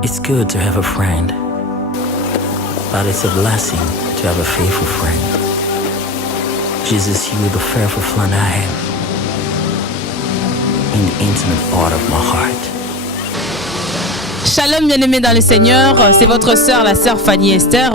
It's good to have a friend, but it's a blessing to have a faithful friend. Jesus, you are the faithful friend I have in the intimate part of my heart. Shalom bien-aimés dans le Seigneur, c'est votre sœur, la sœur Fanny Esther.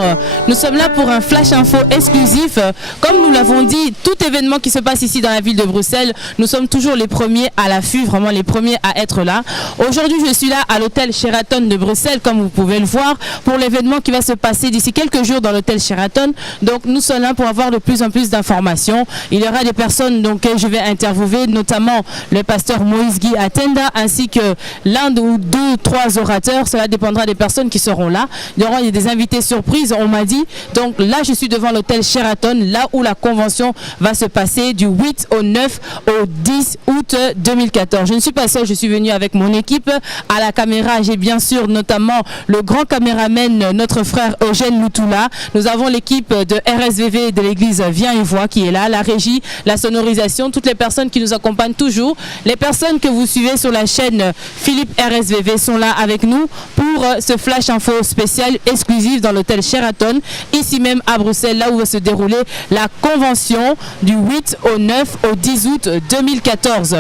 Nous sommes là pour un flash info exclusif. Comme nous l'avons dit, tout événement qui se passe ici dans la ville de Bruxelles, nous sommes toujours les premiers à l'affût, vraiment les premiers à être là. Aujourd'hui, je suis là à l'hôtel Sheraton de Bruxelles, comme vous pouvez le voir, pour l'événement qui va se passer d'ici quelques jours dans l'hôtel Sheraton. Donc nous sommes là pour avoir de plus en plus d'informations. Il y aura des personnes donc, que je vais interviewer, notamment le pasteur Moïse Guy Atenda, ainsi que l'un ou deux, trois orateurs. Cela dépendra des personnes qui seront là. Il y aura des invités surprises, on m'a dit. Donc là, je suis devant l'hôtel Sheraton, là où la convention va se passer du 8 au 9 au 10 août 2014. Je ne suis pas seule, je suis venue avec mon équipe. À la caméra, j'ai bien sûr notamment le grand caméraman, notre frère Eugène Loutoula. Nous avons l'équipe de RSVV de l'église Viens et Vois qui est là, la régie, la sonorisation, toutes les personnes qui nous accompagnent toujours. Les personnes que vous suivez sur la chaîne Philippe RSVV sont là avec nous pour ce flash info spécial exclusif dans l'hôtel Sheraton, ici même à Bruxelles, là où va se dérouler la convention du 8 au 9 au 10 août 2014.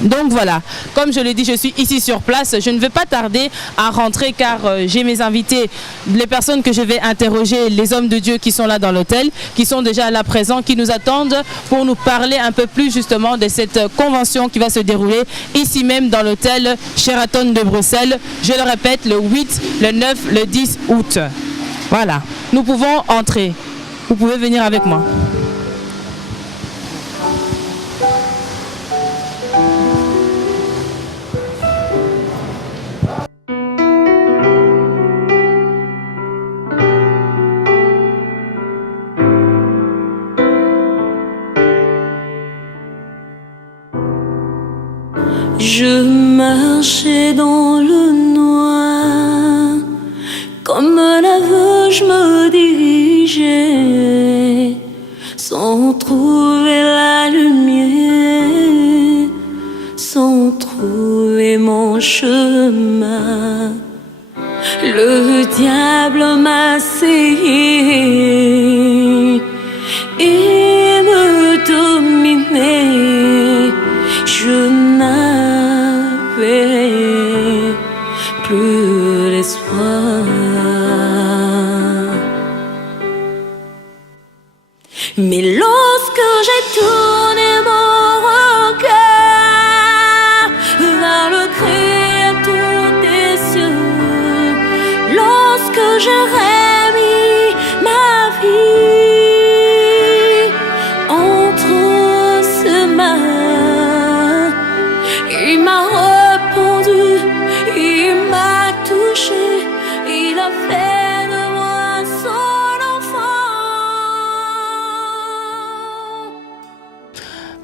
Donc voilà, comme je l'ai dit, je suis ici sur place. Je ne vais pas tarder à rentrer car j'ai mes invités, les personnes que je vais interroger, les hommes de Dieu qui sont là dans l'hôtel, qui sont déjà là présents, qui nous attendent pour nous parler un peu plus justement de cette convention qui va se dérouler ici même dans l'hôtel Sheraton de Bruxelles. Je le répète, le 8, le 9, le 10 août. Voilà, nous pouvons entrer. Vous pouvez venir avec moi. Je marchais dans le noir, comme un aveugle je me dirigeais, sans trouver la lumière, sans trouver mon chemin. Le diable m'a essayé et me dominait. Je n'avais plus d'espoir. Mais lorsque j'ai tourné mon regard vers le Créateur des cieux, lorsque j'ai remis ma vie entre ses mains, il m'a répondu, il m'a touché, il a fait de moi son enfant.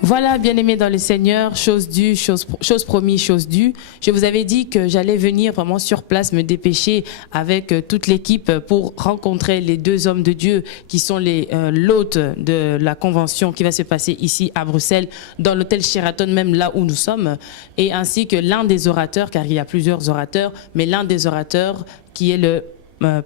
Voilà, bien-aimés dans le Seigneur, chose due, chose promise, chose due. Je vous avais dit que j'allais venir vraiment sur place, me dépêcher avec toute l'équipe pour rencontrer les deux hommes de Dieu qui sont les l'hôtes de la convention qui va se passer ici à Bruxelles, dans l'hôtel Sheraton, même là où nous sommes, et ainsi que l'un des orateurs, car il y a plusieurs orateurs, mais l'un des orateurs qui est le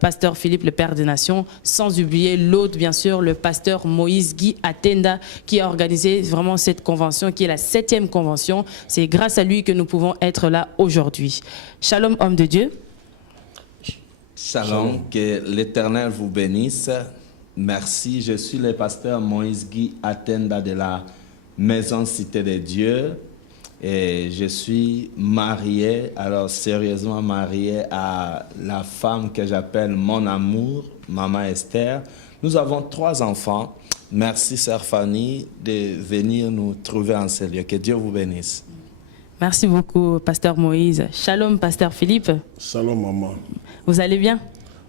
pasteur Philippe, le Père des Nations, sans oublier l'autre, bien sûr, le pasteur Moïse Guy Atenda, qui a organisé vraiment cette convention, qui est la 7e convention. C'est grâce à lui que nous pouvons être là aujourd'hui. Shalom, homme de Dieu. Shalom, que l'Éternel vous bénisse. Merci, je suis le pasteur Moïse Guy Atenda de la Maison Cité de Dieu. Et je suis marié, alors sérieusement marié à la femme que j'appelle mon amour, Maman Esther. Nous avons 3 enfants. Merci, sœur Fanny, de venir nous trouver en ce lieu. Que Dieu vous bénisse. Merci beaucoup, pasteur Moïse. Shalom, pasteur Philippe. Shalom, maman. Vous allez bien?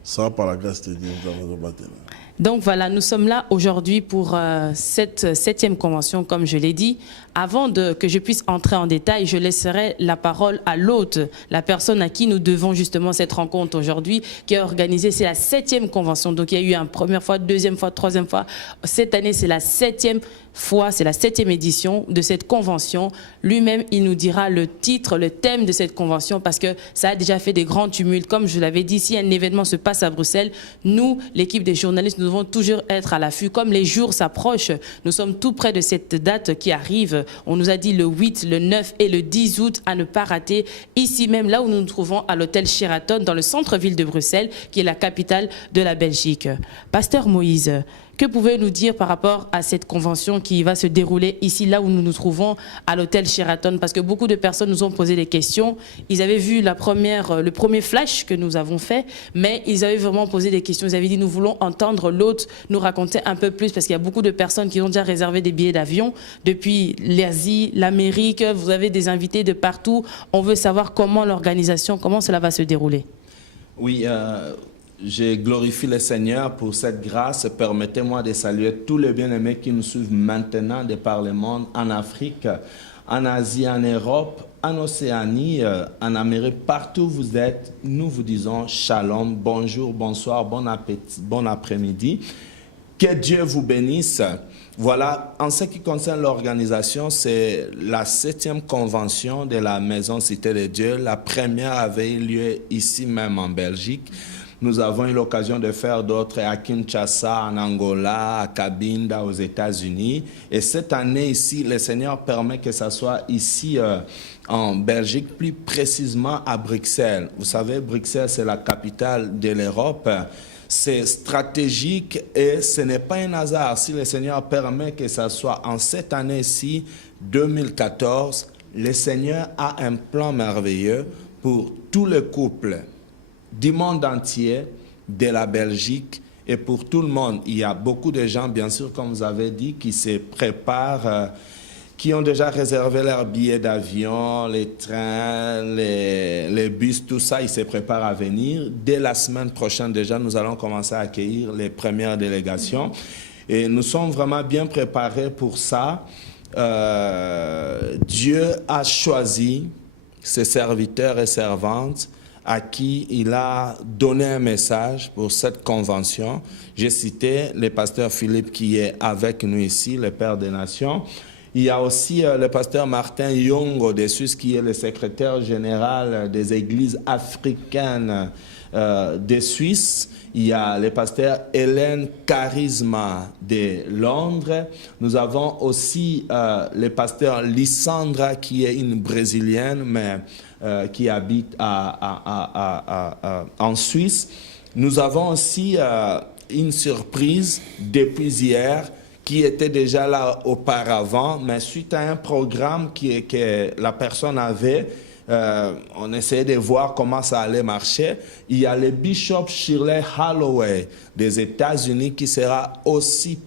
Ça va par la grâce de Dieu, nous avons battu. Donc voilà, nous sommes là aujourd'hui pour cette 7e convention, comme je l'ai dit. Avant que je puisse entrer en détail, je laisserai la parole à l'hôte, la personne à qui nous devons justement cette rencontre aujourd'hui, qui a organisé, c'est la 7e convention. Donc il y a eu une première fois, 2e fois, 3e fois. Cette année, c'est la 7e fois, c'est la 7e édition de cette convention. Lui-même, il nous dira le titre, le thème de cette convention, parce que ça a déjà fait des grands tumultes. Comme je l'avais dit, si un événement se passe à Bruxelles, nous, l'équipe des journalistes, nous devons toujours être à l'affût. Comme les jours s'approchent, nous sommes tout près de cette date qui arrive. On nous a dit le 8, le 9 et le 10 août à ne pas rater. Ici même, là où nous nous trouvons, à l'hôtel Sheraton, dans le centre-ville de Bruxelles, qui est la capitale de la Belgique. Pasteur Moïse, que pouvez-vous nous dire par rapport à cette convention qui va se dérouler ici, là où nous nous trouvons, à l'hôtel Sheraton? Parce que beaucoup de personnes nous ont posé des questions. Ils avaient vu le premier flash que nous avons fait, mais ils avaient vraiment posé des questions. Ils avaient dit, nous voulons entendre l'autre nous raconter un peu plus, parce qu'il y a beaucoup de personnes qui ont déjà réservé des billets d'avion depuis l'Asie, l'Amérique. Vous avez des invités de partout. On veut savoir comment l'organisation, comment cela va se dérouler. Oui, je glorifie le Seigneur pour cette grâce. Permettez-moi de saluer tous les bien-aimés qui nous suivent maintenant de par le monde, en Afrique, en Asie, en Europe, en Océanie, en Amérique, partout où vous êtes. Nous vous disons shalom, bonjour, bonsoir, bon appétit, bon après-midi. Que Dieu vous bénisse. Voilà, en ce qui concerne l'organisation, c'est la 7e convention de la Maison Cité de Dieu. La première avait eu lieu ici même en Belgique. Nous avons eu l'occasion de faire d'autres à Kinshasa, en Angola, à Cabinda, aux États-Unis. Et cette année ici, le Seigneur permet que ça soit ici en Belgique, plus précisément à Bruxelles. Vous savez, Bruxelles, c'est la capitale de l'Europe. C'est stratégique et ce n'est pas un hasard. Si le Seigneur permet que ça soit en cette année-ci, 2014, le Seigneur a un plan merveilleux pour tous les couples du monde entier, de la Belgique et pour tout le monde. Il y a beaucoup de gens, bien sûr, comme vous avez dit, qui se préparent, qui ont déjà réservé leurs billets d'avion, les trains, les bus, tout ça, ils se préparent à venir. Dès la semaine prochaine, déjà, nous allons commencer à accueillir les premières délégations. Et nous sommes vraiment bien préparés pour ça. Dieu a choisi ses serviteurs et servantes à qui il a donné un message pour cette convention. J'ai cité le pasteur Philippe qui est avec nous ici, le Père des Nations. Il y a aussi le pasteur Martin Yongo de Suisse qui est le secrétaire général des églises africaines de Suisse. Il y a le pasteur Hélène Charisma de Londres. Nous avons aussi le pasteur Lissandra qui est une Brésilienne mais qui habite en Suisse. Nous avons aussi une surprise depuis hier qui était déjà là auparavant, mais suite à un programme que la personne avait, on essayait de voir comment ça allait marcher. Il y a le bishop Shirley Holloway des États-Unis qui sera aussi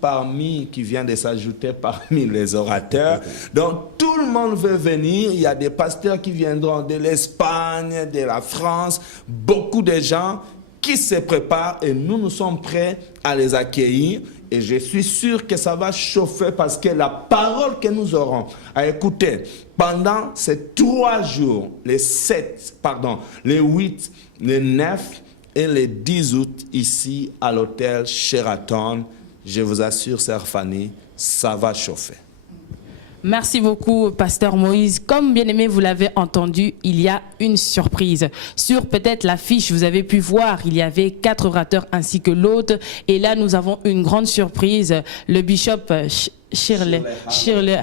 qui vient de s'ajouter parmi les orateurs. Donc tout le monde veut venir. Il y a des pasteurs qui viendront de l'Espagne, de la France, beaucoup de gens qui se préparent et nous sommes prêts à les accueillir. Et je suis sûr que ça va chauffer parce que la parole que nous aurons à écouter pendant ces 3 jours, les 8, les 9 et les 10 août ici à l'hôtel Sheraton, je vous assure, sœur Fanny, ça va chauffer. Merci beaucoup, pasteur Moïse. Comme bien aimé, vous l'avez entendu, il y a une surprise. Sur peut-être l'affiche, vous avez pu voir, il y avait 4 orateurs ainsi que l'autre. Et là, nous avons une grande surprise. Le bishop Shirley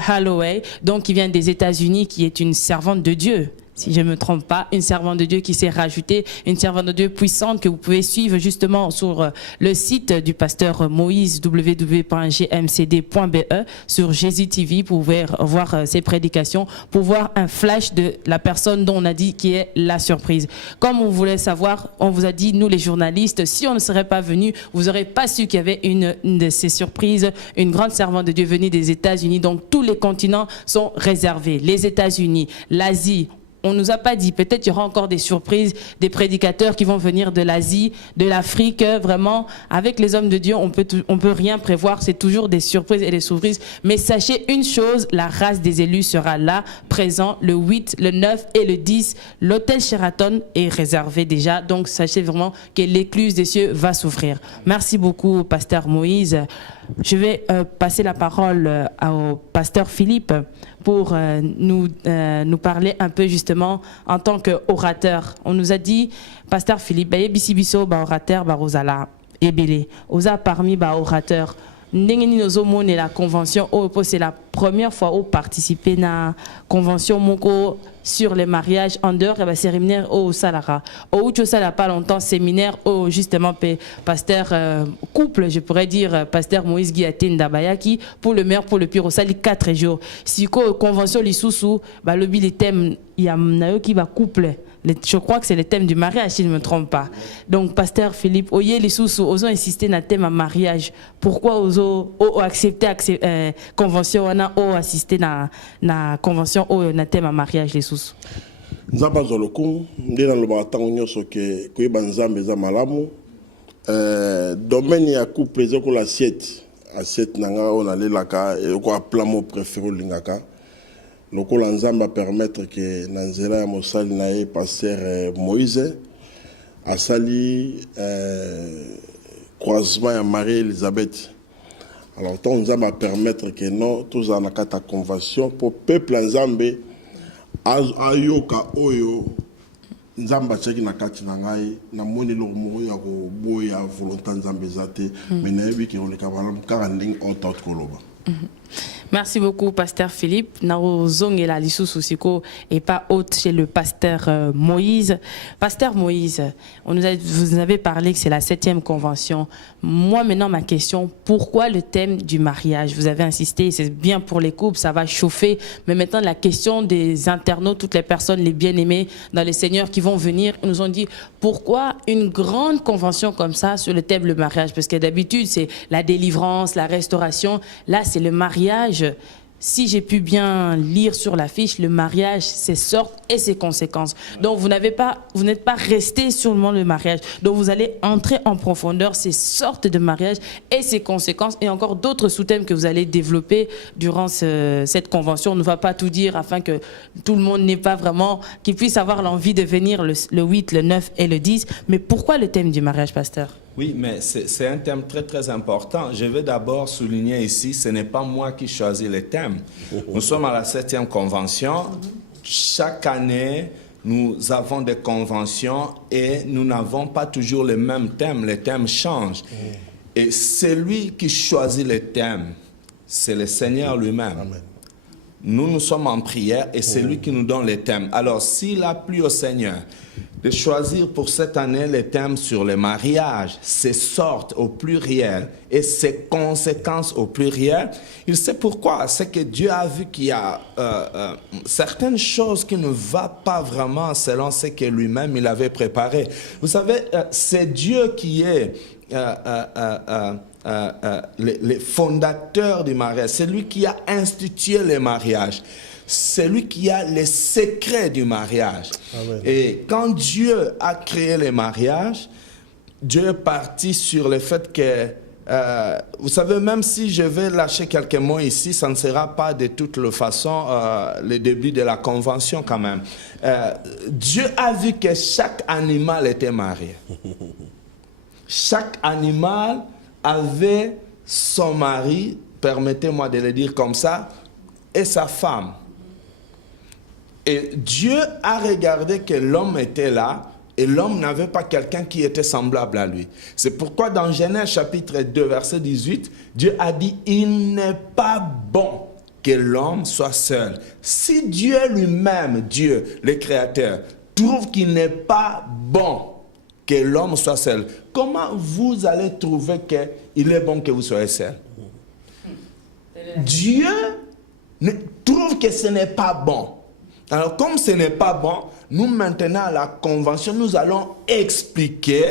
Holloway, donc qui vient des États-Unis, qui est une servante de Dieu. Si je ne me trompe pas, une servante de Dieu qui s'est rajoutée, une servante de Dieu puissante que vous pouvez suivre justement sur le site du pasteur Moïse, www.gmcd.be, sur Jésus TV, pour voir ses prédications, pour voir un flash de la personne dont on a dit qui est la surprise. Comme on voulait savoir, on vous a dit, nous les journalistes, si on ne serait pas venus, vous n'aurez pas su qu'il y avait une de ces surprises, une grande servante de Dieu venue des États-Unis. Donc tous les continents sont réservés. Les États-Unis, l'Asie, on nous a pas dit. Peut-être il y aura encore des surprises, des prédicateurs qui vont venir de l'Asie, de l'Afrique. Vraiment, avec les hommes de Dieu, on peut rien prévoir. C'est toujours des surprises et des surprises. Mais sachez une chose, la race des élus sera là, présent le 8, le 9 et le 10. L'hôtel Sheraton est réservé déjà. Donc, sachez vraiment que l'écluse des cieux va s'ouvrir. Merci beaucoup, pasteur Moïse. Je vais passer la parole au pasteur Philippe pour nous parler un peu justement en tant qu'orateur. On nous a dit, pasteur Philippe, bisibiso ba orateur ba rosala ebele, osa parmi ba orateurs. Ndengeni nozomo ne la convention c'est la première fois où participer na convention moko sur les mariages en dehors de la séminaire au Salara. Au Tchosala pas longtemps séminaire au justement pasteur couple, je pourrais dire pasteur Moïse Guiatin Dabayaki pour le meilleur pour le pire au sali 4 jours. Si convention lisusu ba lobi les thèmes il y a nayo qui va couple. Je crois que c'est le thème du mariage, si je ne me trompe pas. Donc, pasteur Philippe, oye les sous-sous, osons insister sur le thème à mariage. Pourquoi osons accepter convention, ou assister à la convention, ou le thème à mariage, les sous-sous? Nous avons besoin de l'eau, nous avons besoin de domaine ya couple, ils ont l'assiette. Assiette, on a l'élaka, et on a plan mot préféré l'ingaka. Le Nzamba permettre que Nanzela Mosali nae pasteur Moïse a sali croisement à Marie-Elisabeth. Alors ton Nzamba permettre que non tous en akata convention pour peuple Nzambe ayoka oyo Nzamba cheki na kati na ngai na moni lo mo ya ko boya volonté Nzambe zate mais na yebi ke on le kabala karanding autant koloba. Merci beaucoup, pasteur Philippe. Naozong et la Lissousoussiko et pas haute chez le pasteur Moïse. Pasteur Moïse, vous avez parlé que c'est la 7e convention. Moi, maintenant, ma question, pourquoi le thème du mariage? Vous avez insisté, c'est bien pour les couples, ça va chauffer. Mais maintenant, la question des internautes, toutes les personnes, les bien-aimés dans les seigneurs qui vont venir, nous ont dit, pourquoi une grande convention comme ça sur le thème du mariage? Parce que d'habitude, c'est la délivrance, la restauration. Là, c'est le mariage. Si j'ai pu bien lire sur l'affiche, le mariage, ses sortes et ses conséquences. Donc, vous n'êtes pas resté sur le monde du mariage. Donc, vous allez entrer en profondeur ces sortes de mariage et ses conséquences et encore d'autres sous-thèmes que vous allez développer durant cette convention. On ne va pas tout dire afin que tout le monde n'ait pas vraiment, qu'il puisse avoir l'envie de venir le 8, le 9 et le 10. Mais pourquoi le thème du mariage, pasteur? Oui, mais c'est un thème très, très important. Je vais d'abord souligner ici, ce n'est pas moi qui choisis les thèmes. Nous sommes à la 7e convention. Chaque année, nous avons des conventions et nous n'avons pas toujours les mêmes thèmes. Les thèmes changent. Et celui qui choisit les thèmes, c'est le Seigneur lui-même. Nous, nous sommes en prière et c'est lui qui nous donne les thèmes. Alors, s'il a plu au Seigneur de choisir pour cette année les thèmes sur le mariage, ses sortes au pluriel et ses conséquences au pluriel, il sait pourquoi. C'est que Dieu a vu qu'il y a certaines choses qui ne vont pas vraiment selon ce que lui-même il avait préparé. Vous savez, c'est Dieu qui est le fondateur du mariage. C'est lui qui a institué le mariage. C'est lui qui a les secrets du mariage. Amen. Et quand Dieu a créé le mariage, Dieu est parti sur le fait que, vous savez, même si je vais lâcher quelques mots ici, ça ne sera pas de toute façon le début de la convention quand même. Dieu a vu que chaque animal était marié. Chaque animal avait son mari, permettez-moi de le dire comme ça, et sa femme. Et Dieu a regardé que l'homme était là et l'homme n'avait pas quelqu'un qui était semblable à lui. C'est pourquoi dans Genèse chapitre 2 verset 18, Dieu a dit « Il n'est pas bon que l'homme soit seul. » Si Dieu lui-même, Dieu, le Créateur, trouve qu'il n'est pas bon que l'homme soit seul, comment vous allez trouver qu'il est bon que vous soyez seul? Dieu trouve que ce n'est pas bon. Alors, comme ce n'est pas bon, nous maintenant à la convention, nous allons expliquer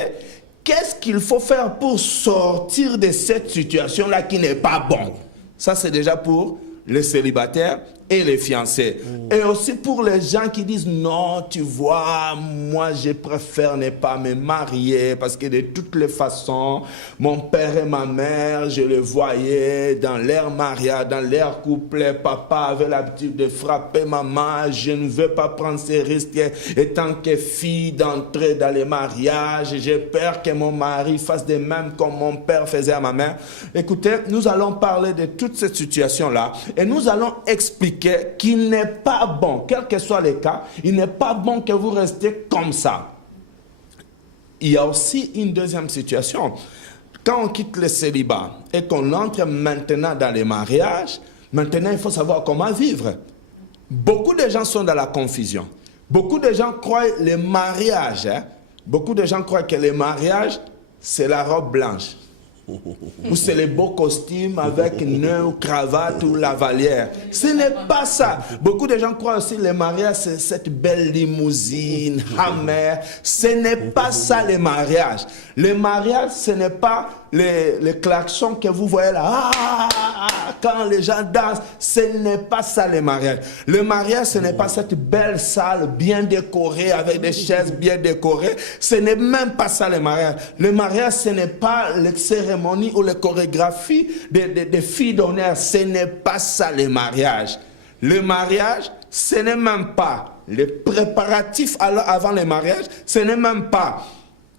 qu'est-ce qu'il faut faire pour sortir de cette situation-là qui n'est pas bon. Ça, c'est déjà pour les célibataires et les fiancés. Et aussi pour les gens qui disent non, tu vois, moi je préfère ne pas me marier parce que de toutes les façons, mon père et ma mère, je les voyais dans leur mariage, dans leur couple. Papa avait l'habitude de frapper maman. Je ne veux pas prendre ces risques étant que fille d'entrer dans les mariages. J'ai peur que mon mari fasse de même comme mon père faisait à ma mère. Écoutez, nous allons parler de toute cette situation-là et nous allons expliquer qu'il n'est pas bon, quel que soit le cas, il n'est pas bon que vous restiez comme ça. Il y a aussi une deuxième situation. Quand on quitte le célibat et qu'on entre maintenant dans les mariages, maintenant il faut savoir comment vivre. Beaucoup de gens sont dans la confusion. Beaucoup de gens croient le mariage, beaucoup de gens croient que le mariage, c'est la robe blanche. Ou c'est les beaux costumes avec nœud ou cravate ou lavalière. Ce n'est pas ça. Beaucoup de gens croient aussi que le mariage, c'est cette belle limousine, Hammer. Ce n'est pas ça le mariage. Le mariage, ce n'est pas les klaxons que vous voyez là. Quand les gens dansent, ce n'est pas ça le mariage. Le mariage, ce n'est pas cette belle salle bien décorée avec des chaises bien décorées. Ce n'est même pas ça le mariage. Le mariage, ce n'est pas les cérémonies ou les chorégraphies des filles d'honneur. Ce n'est pas ça le mariage. Le mariage, ce n'est même pas les préparatifs avant le mariage. Ce n'est même pas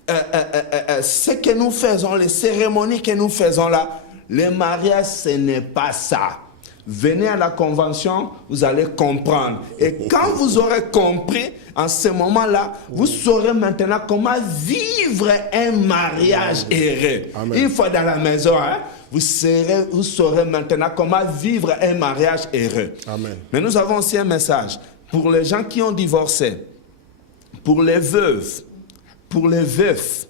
ce que nous faisons, les cérémonies que nous faisons là. Le mariage, ce n'est pas ça. Venez à la convention, vous allez comprendre. Et quand vous aurez compris, en ce moment-là, vous saurez maintenant comment vivre un mariage heureux. Amen. Une fois dans la maison, vous saurez maintenant comment vivre un mariage heureux. Amen. Mais nous avons aussi un message pour les gens qui ont divorcé, pour les veuves, pour les veufs,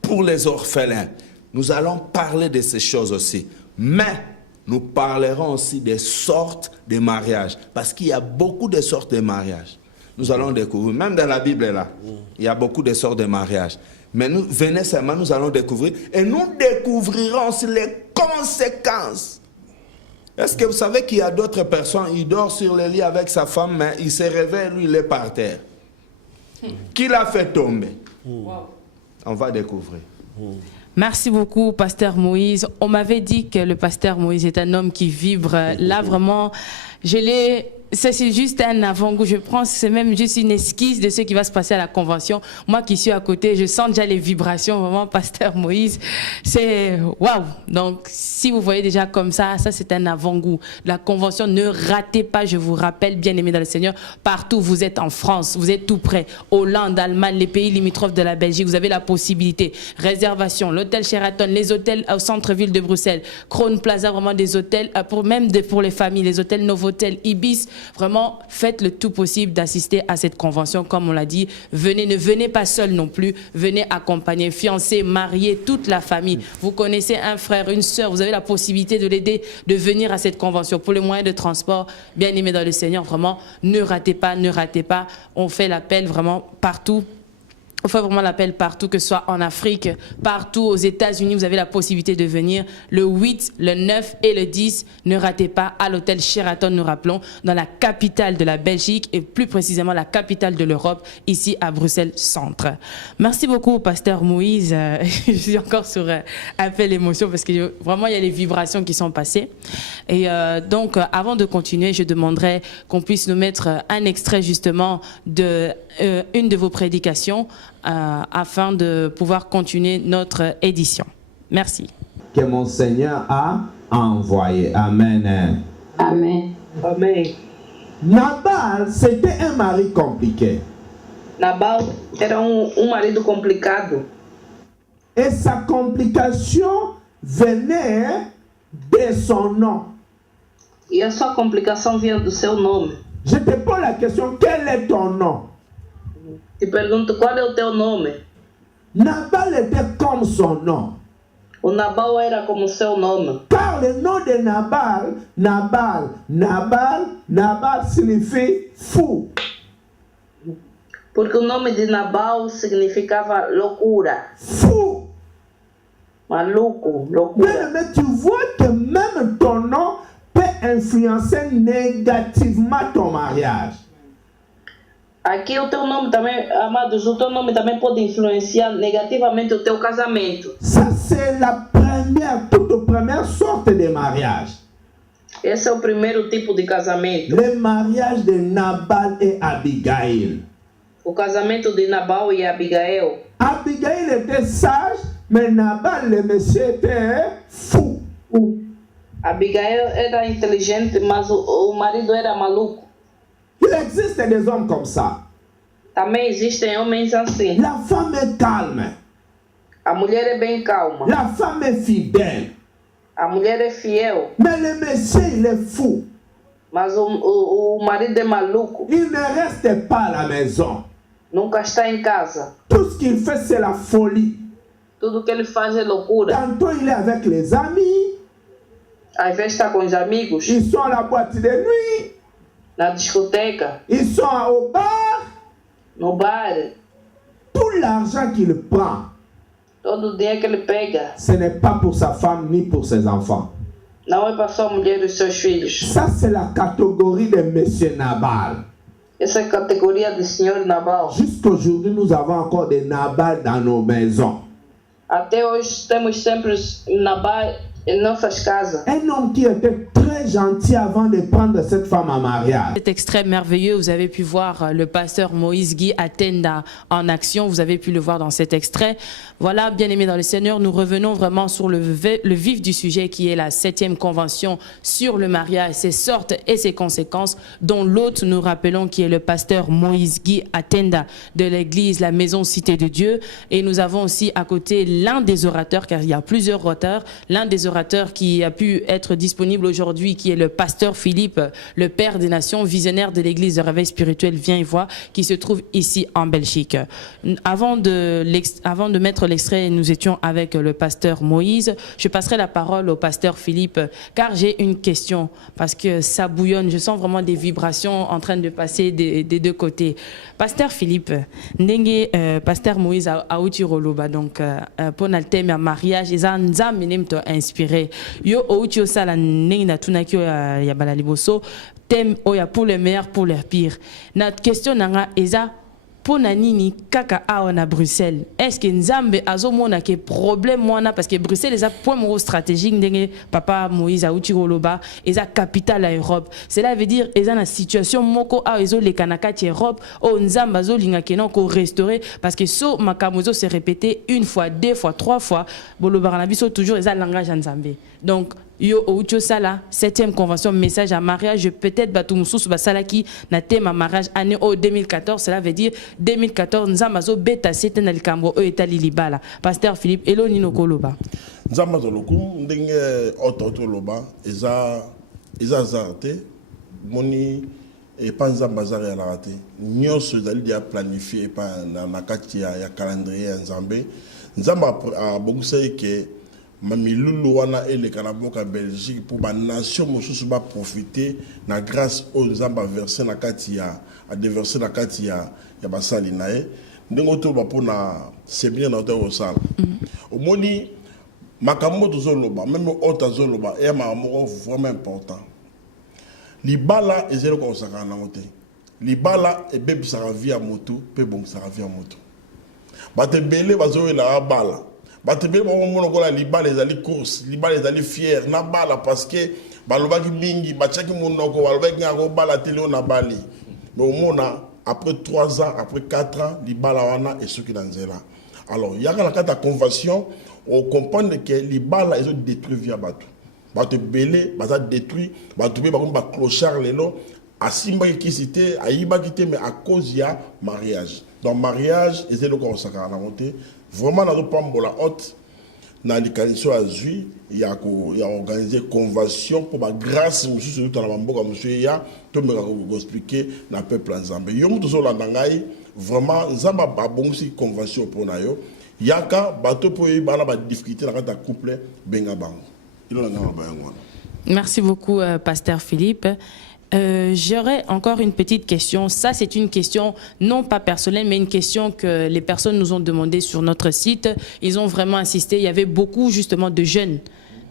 pour les orphelins. Nous allons parler de ces choses aussi. Mais nous parlerons aussi des sortes de mariages. Parce qu'il y a beaucoup de sortes de mariages. Nous allons découvrir, même dans la Bible là, il y a beaucoup de sortes de mariages. Mais nous, venez seulement, nous allons découvrir. Et nous découvrirons aussi les conséquences. Est-ce que vous savez qu'il y a d'autres personnes, il dort sur le lit avec sa femme, mais il se réveille, lui, il est par terre. Qui l'a fait tomber? On va découvrir. Merci beaucoup, Pasteur Moïse. On m'avait dit que le Pasteur Moïse est un homme qui vibre. Là, vraiment, c'est juste un avant-goût. Je pense que c'est même juste une esquisse de ce qui va se passer à la convention. Moi qui suis à côté, je sens déjà les vibrations, vraiment, Pasteur Moïse. C'est waouh! Donc, si vous voyez déjà comme ça, ça c'est un avant-goût. La convention, ne ratez pas, je vous rappelle, bien aimés dans le Seigneur, partout, vous êtes en France, vous êtes tout près, Hollande, Allemagne, les pays limitrophes de la Belgique, vous avez la possibilité. Réservation, l'hôtel Sheraton, les hôtels au centre-ville de Bruxelles, Crown Plaza, vraiment des hôtels, pour les familles, les hôtels Novotel, Ibis. Vraiment, faites le tout possible d'assister à cette convention. Comme on l'a dit, ne venez pas seul non plus. Venez accompagner, fiancés, mariés, toute la famille. Vous connaissez un frère, une sœur, vous avez la possibilité de l'aider, de venir à cette convention. Pour les moyens de transport, bien aimés dans le Seigneur, vraiment, ne ratez pas, ne ratez pas. On fait l'appel vraiment partout. On fait vraiment l'appel partout, que ce soit en Afrique, partout aux États-Unis, vous avez la possibilité de venir le 8, le 9 et le 10. Ne ratez pas à l'hôtel Sheraton, nous rappelons, dans la capitale de la Belgique et plus précisément la capitale de l'Europe, ici à Bruxelles Centre. Merci beaucoup, Pasteur Moïse. Je suis encore sur un peu l'émotion parce que vraiment, il y a les vibrations qui sont passées. Et donc, avant de continuer, je demanderais qu'on puisse nous mettre un extrait justement de une de vos prédications afin de pouvoir continuer notre édition. Merci. Que mon Seigneur a envoyé. Amen. Amen. Amen. Nabal, c'était un mari compliqué. Nabal era marido complicado. Et sa complication venait de son nom. E a sua complicação vinha do seu nome. Je te pose la question, quel est ton nom? Te pergunto, qual é o teu nome? Nabal était comme son nom. O Nabal era como seu nome. Car le nom de Nabal signifie fou. Porque o nome de Nabal significava loucura. Fou. Maluco, loucura. Mais tu vois que même ton nom peut influencé négativement ton mariage. Aqui o teu nome também, amados, o teu nome também pode influenciar negativamente o teu casamento. Ça, c'est la toute première sorte de mariage. Esse é o primeiro tipo de casamento. Le mariage de Nabal et Abigail. O casamento de Nabal e Abigail. Abigail était sage, mais Nabal, le monsieur, était fou. Abigail era inteligente, mas o marido era maluco. Il existe des hommes comme ça. Também existem homens assim. La femme est calme. A mulher é bem calma. La femme est fidèle. A mulher é fiel. Mais le monsieur, il est fou. Mas o marido é maluco. Il ne reste pas à la maison. Nunca está em casa. Tout ce qu'il fait, c'est la folie. Tudo que ele faz é loucura. Tantôt, il est avec les amis. Às vezes está com os amigos. Ils sont à la boîte de nuit. Na discoteca. Ils sont au bar. No bar. Tout l'argent qu'il prend, Todo o dinheiro que ele pega. ce n'est pas pour sa femme ni pour ses enfants. Não é para sua mulher e os seus filhos. Ça, c'est la catégorie de Monsieur Nabal. Essa é a categoria de senhor Nabal. Jusqu'aujourd'hui, nous avons encore des Nabal dans nos maisons. Até hoje temos sempre Nabal em nossas casas. Un homme qui était très gentil avant de prendre cette femme en mariage. Cet extrait merveilleux, vous avez pu voir le pasteur Moïse Guy Atenda en action, vous avez pu le voir dans cet extrait. Voilà, bien aimés dans le Seigneur, nous revenons vraiment sur le vif du sujet qui est la 7e convention sur le mariage, ses sortes et ses conséquences, dont l'hôte, nous rappelons, qui est le pasteur Moïse Guy Atenda de l'église La Maison Cité de Dieu. Et nous avons aussi à côté l'un des orateurs, car il y a plusieurs auteurs, l'un des orateurs qui a pu être disponible aujourd'hui, qui est le pasteur Philippe, le père des nations, visionnaire de l'église de réveil spirituel Viens et Vois, qui se trouve ici en Belgique. Avant de mettre l'extrait, nous étions avec le pasteur Moïse. Je passerai la parole au pasteur Philippe, car j'ai une question, parce que ça bouillonne, je sens vraiment des vibrations en train de passer des deux côtés. Pasteur Philippe, ndenge pasteur Moïse a outi roloba, donc pour le thème à mariage, ils ont inspiré. Yo outi osala ndenge na tunaki ya bala liboso, thème oya pour le meilleur, pour le pire. Notre question nanga eza pour nini kaka awa na Bruxelles. Est-ce que Nzambe azomona ke problème wana parce que Bruxelles est un point moro stratégique ndenge papa Moïse auti roloba eza capitale à Europe. Cela veut dire eza na situation moko a ezo le kanaka ti Europe o Nzambe azolinga kenon ko restaurer parce que so makamozo se répéter une fois, deux fois, trois fois boloba na biso toujours eza langage ya Nzambe. Donc yo oucho sala 7e convention message à mariage peut-être batu mususu basala ki na thème à mariage année 2014, cela veut dire 2014 nzamazo beta sete na likambo o etali libala. Pasteur Philippe elo nino koloba nzamazo lokum ndenge ototo loba eza zarte moni et pas nzambazari ya la te nyoso dali dia planifier pa na kati ya calendrier nzambe nzamba a bongusai ke mamilulu wana eleka na boka Belgique pour ba nation mosusu ba profiter na grâce aux nzamba verser na kati ya a déverser na kati ya basali nae ndenge to ba pona c'est bien na to osala omoni makambo to zoloba même ota zoloba et makambo vraiment important libala ezelo ko osaka na ngote libala e bebi sa vie à moto pe bon sa vie à moto ba te belé bazo la bala batebe bongo ko la libala ezali course libala ezali fier na bala parce que balobaki mingi bachaki monoko balobaki ngako bala télé na bali mais au mona après 3 ans après 4 ans libala wana et ce qui dans là alors yaka la kata convention on comprend que libala ils ont détruit via bateau bateau belé baza détruit bateau be ba clochard lelo asimba ki cité ayiba kité mais à cause ya mariage donc mariage ezelo ko sakana na monter vraiment dans le pambola haute dans les conditions azui il y a organisé convention pour la grâce monsieur tout à la mboka monsieur ya to me ko expliquer na peuple nzambe yo muto so la ngai vraiment nzamba ba bongi convention pour na yo yaka bato po yi bana ba difficulté na kata couple benga bango ilo na ngaba yango. Merci beaucoup pasteur Philippe. J'aurais encore une petite question. Ça, c'est une question non pas personnelle, mais une question que les personnes nous ont demandé sur notre site. Ils ont vraiment insisté. Il y avait beaucoup justement de jeunes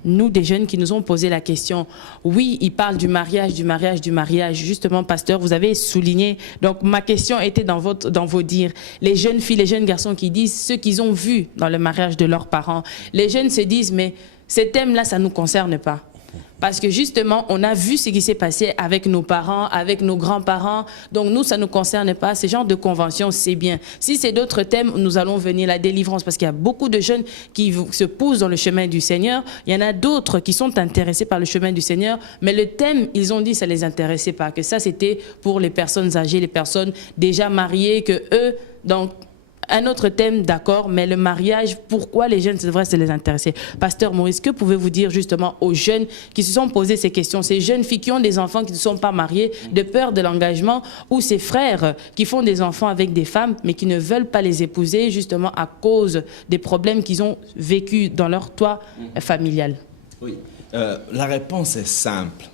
nous, des jeunes qui nous ont posé la question. Oui, ils parlent du mariage, du mariage, du mariage. Justement, pasteur, vous avez souligné. Donc, ma question était dans vos dires. Les jeunes filles, les jeunes garçons qui disent ce qu'ils ont vu dans le mariage de leurs parents. Les jeunes se disent, mais ces thèmes-là, ça ne nous concerne pas. Parce que justement, on a vu ce qui s'est passé avec nos parents, avec nos grands-parents. Donc nous, ça ne nous concerne pas. Ce genre de convention, c'est bien. Si c'est d'autres thèmes, nous allons venir la délivrance. Parce qu'il y a beaucoup de jeunes qui se poussent dans le chemin du Seigneur. Il y en a d'autres qui sont intéressés par le chemin du Seigneur. Mais le thème, ils ont dit que ça ne les intéressait pas. Que ça, c'était pour les personnes âgées, les personnes déjà mariées, que eux, donc... Un autre thème, d'accord, mais le mariage, pourquoi les jeunes devraient se les intéresser? Pasteur Maurice, que pouvez-vous dire justement aux jeunes qui se sont posés ces questions, ces jeunes filles qui ont des enfants qui ne sont pas mariés, de peur de l'engagement, ou ces frères qui font des enfants avec des femmes, mais qui ne veulent pas les épouser justement à cause des problèmes qu'ils ont vécus dans leur toit familial? Oui, la réponse est simple.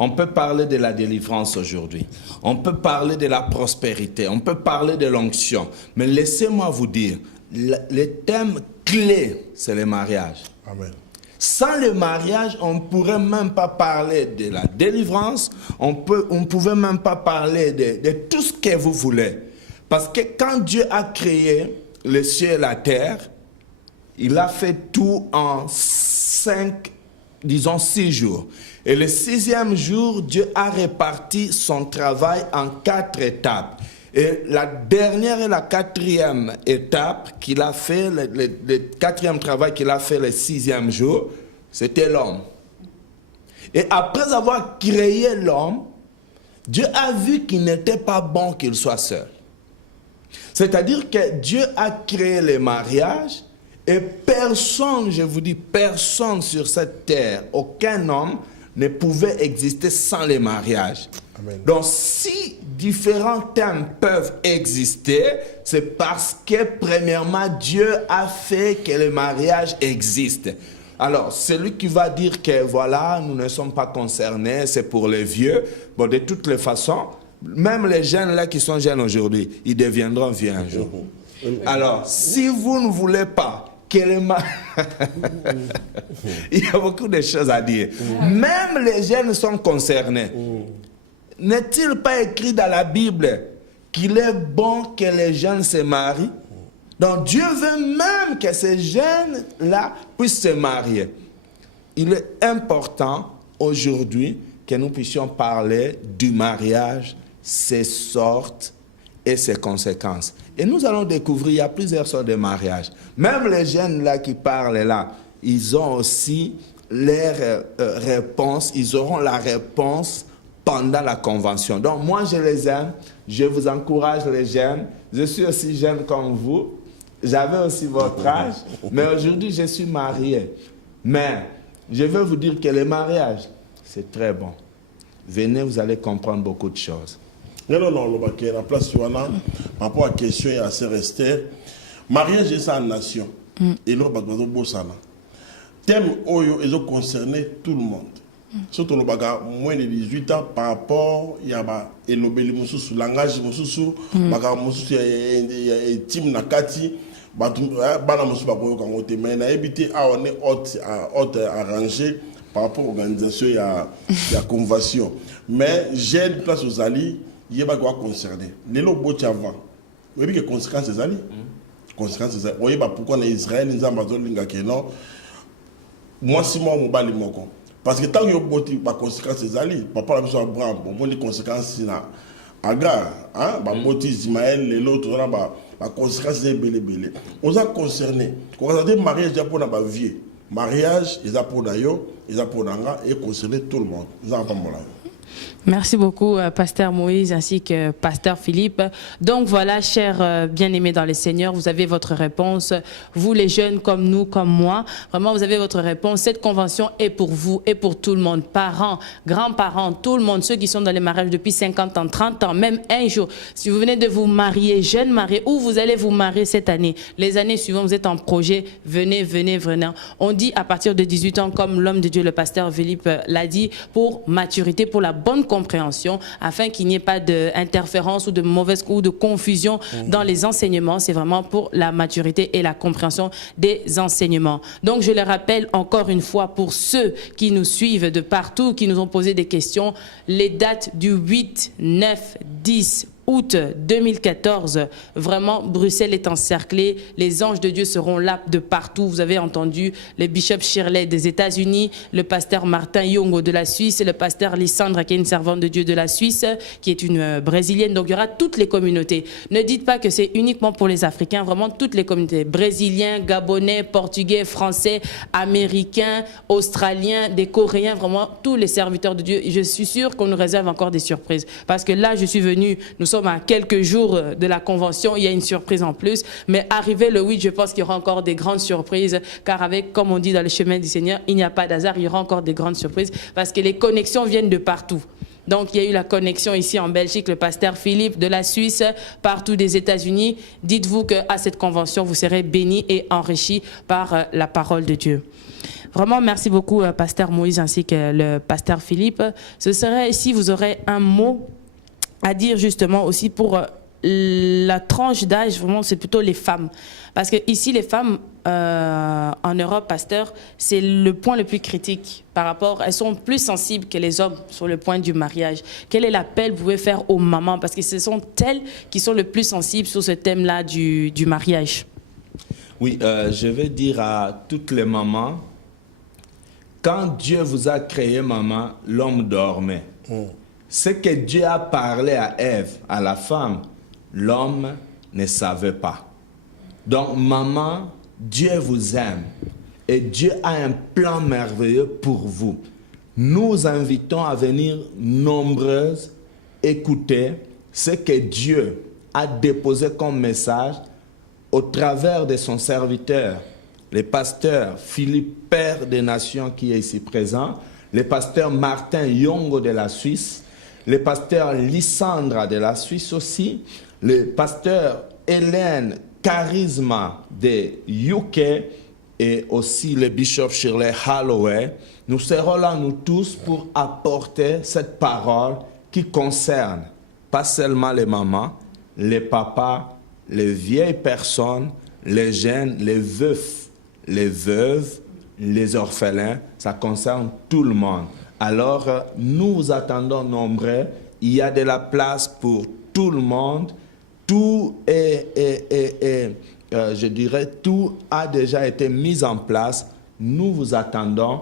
On peut parler de la délivrance aujourd'hui. On peut parler de la prospérité. On peut parler de l'onction. Mais laissez-moi vous dire, le thème clé, c'est le mariage. Amen. Sans le mariage, on ne pourrait même pas parler de la délivrance. On ne pouvait même pas parler de tout ce que vous voulez. Parce que quand Dieu a créé le ciel et la terre, il a fait tout en 6 jours. Et le 6e jour, Dieu a réparti son travail en 4 étapes. Et la dernière et la 4e étape qu'il a fait, le 4e travail qu'il a fait le 6e jour, c'était l'homme. Et après avoir créé l'homme, Dieu a vu qu'il n'était pas bon qu'il soit seul. C'est-à-dire que Dieu a créé le mariage et personne, je vous dis, personne sur cette terre, aucun homme, ne pouvait exister sans le mariage. Amen. Donc, si différents thèmes peuvent exister, c'est parce que, premièrement, Dieu a fait que le mariage existe. Alors, celui qui va dire que, voilà, nous ne sommes pas concernés, c'est pour les vieux, bon, de toutes les façons, même les jeunes là qui sont jeunes aujourd'hui, ils deviendront vieux un jour. Alors, si vous ne voulez pas que le il y a beaucoup de choses à dire. Même les jeunes sont concernés. N'est-il pas écrit dans la Bible qu'il est bon que les jeunes se marient? Donc Dieu veut même que ces jeunes-là puissent se marier. Il est important aujourd'hui que nous puissions parler du mariage, ses sortes et ses conséquences. Et nous allons découvrir, il y a plusieurs sortes de mariages. Même les jeunes là qui parlent là, ils ont aussi leur réponse, ils auront la réponse pendant la convention. Donc moi je les aime, je vous encourage les jeunes, je suis aussi jeune comme vous, j'avais aussi votre âge, mais aujourd'hui je suis marié. Mais je veux vous dire que le mariage, c'est très bon. Venez, vous allez comprendre beaucoup de choses. Non, la place par rapport à la question et à ces Esther, mariage est sa nation. Et là, le thème Oyo est concerné tout le monde. Surtout le baga moins de 18 ans par rapport à l'obéli sous langage sous baga sous team nakati bana musu ba koyo kango te mais na éviter à on est haute arrangé par rapport à l'organisation il y a convention mais j'ai une place aux alliés il va quoi concerner les lobos avant oui que conséquences des alliés conséquences des oui bah pourquoi en Israël ils amazon linga que non moi si moi mon bali moko parce que tant que boti ba conséquences des alliés papa la besoin Abraham bon les conséquences na Agar hein ba boti Ismaël les l'autre là ba conséquences des belé on a concerné quand on a des mariages pour na ba vie mariage ils a pour d'ailleurs ils a pour nanga et concerner tout le monde ils ont pas mon là. Merci beaucoup, Pasteur Moïse, ainsi que Pasteur Philippe. Donc voilà, chers bien-aimés dans le Seigneur, vous avez votre réponse. Vous, les jeunes, comme nous, comme moi, vraiment, vous avez votre réponse. Cette convention est pour vous et pour tout le monde. Parents, grands-parents, tout le monde, ceux qui sont dans les mariages depuis 50 ans, 30 ans, même un jour. Si vous venez de vous marier, jeune marié, ou vous allez vous marier cette année, les années suivantes, vous êtes en projet, venez. On dit à partir de 18 ans, comme l'homme de Dieu, le Pasteur Philippe l'a dit, pour maturité, pour la bonne confiance compréhension, afin qu'il n'y ait pas d'interférence ou de mauvaise ou de confusion dans les enseignements. C'est vraiment pour la maturité et la compréhension des enseignements. Donc, je le rappelle encore une fois pour ceux qui nous suivent de partout, qui nous ont posé des questions, les dates du 8, 9, 10 août 2014, vraiment, Bruxelles est encerclée. Les anges de Dieu seront là de partout. Vous avez entendu le bishop Shirley des États-Unis, le pasteur Martin Yongo de la Suisse, le pasteur Lissandra, qui est une servante de Dieu de la Suisse, qui est une brésilienne. Donc, il y aura toutes les communautés. Ne dites pas que c'est uniquement pour les Africains, vraiment toutes les communautés. Brésiliens, Gabonais, Portugais, Français, Américains, Australiens, des Coréens, vraiment tous les serviteurs de Dieu. Je suis sûre qu'on nous réserve encore des surprises. Parce que là, je suis venue, nous sommes à quelques jours de la convention, il y a une surprise en plus, mais arrivé le 8, je pense qu'il y aura encore des grandes surprises, car avec, comme on dit dans le chemin du Seigneur, il n'y a pas d'hasard, il y aura encore des grandes surprises, parce que les connexions viennent de partout. Donc, il y a eu la connexion ici en Belgique, le pasteur Philippe de la Suisse, partout des États-Unis. Dites-vous qu'à cette convention, vous serez bénis et enrichis par la parole de Dieu. Vraiment, merci beaucoup, pasteur Moïse, ainsi que le pasteur Philippe. Ce serait, si vous aurez un mot à dire justement aussi pour la tranche d'âge, vraiment c'est plutôt les femmes. Parce que ici les femmes en Europe, pasteur, c'est le point le plus critique par rapport, elles sont plus sensibles que les hommes sur le point du mariage. Quel est l'appel que vous pouvez faire aux mamans? Parce que ce sont elles qui sont le plus sensibles sur ce thème-là du mariage. Oui, je vais dire à toutes les mamans, quand Dieu vous a créé, maman, l'homme dormait. Ce que Dieu a parlé à Ève, à la femme, l'homme ne savait pas. Donc, maman, Dieu vous aime et Dieu a un plan merveilleux pour vous. Nous invitons à venir nombreuses écouter ce que Dieu a déposé comme message au travers de son serviteur, le pasteur Philippe, Père des Nations, qui est ici présent, le pasteur Martin Yongo de la Suisse, le pasteur Lissandra de la Suisse aussi, le pasteur Hélène Charisma de UK et aussi le bishop Shirley Holloway. Nous serons là, nous tous, pour apporter cette parole qui concerne pas seulement les mamans, les papas, les vieilles personnes, les jeunes, les veufs, les veuves, les orphelins. Ça concerne tout le monde. Alors, nous vous attendons nombreux. Il y a de la place pour tout le monde. Tout je dirais, tout a déjà été mis en place. Nous vous attendons.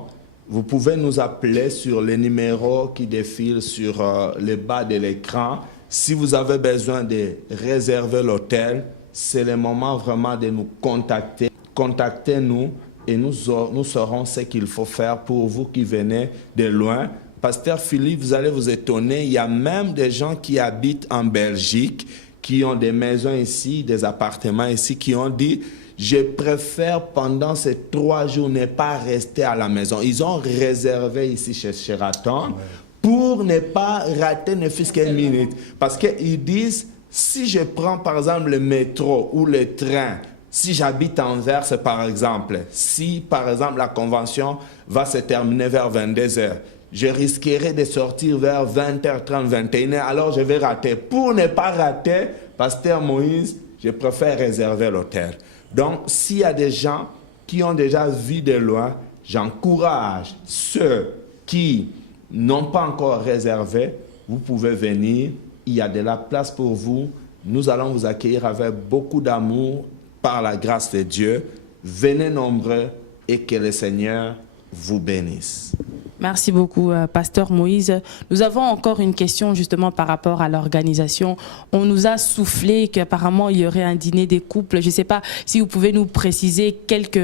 Vous pouvez nous appeler sur les numéros qui défilent sur le bas de l'écran. Si vous avez besoin de réserver l'hôtel, c'est le moment vraiment de nous contacter. Contactez-nous. Et nous saurons ce qu'il faut faire pour vous qui venez de loin. Pasteur Philippe, vous allez vous étonner, il y a même des gens qui habitent en Belgique, qui ont des maisons ici, des appartements ici, qui ont dit, je préfère pendant ces 3 jours ne pas rester à la maison. Ils ont réservé ici chez Sheraton pour ne pas rater ne fût-ce qu'une minute. Parce qu'ils disent, si je prends par exemple le métro ou le train, si j'habite en Anvers, par exemple, si par exemple la convention va se terminer vers 22h, je risquerai de sortir vers 20h30, 21h, alors je vais rater. Pour ne pas rater, pasteur Moïse, je préfère réserver l'hôtel. Donc, s'il y a des gens qui ont déjà vu de loin, j'encourage ceux qui n'ont pas encore réservé, vous pouvez venir, il y a de la place pour vous. Nous allons vous accueillir avec beaucoup d'amour, par la grâce de Dieu. Venez nombreux et que le Seigneur vous bénisse. Merci beaucoup, pasteur Moïse. Nous avons encore une question justement par rapport à l'organisation. On nous a soufflé qu'apparemment il y aurait un dîner des couples. Je ne sais pas si vous pouvez nous préciser quelques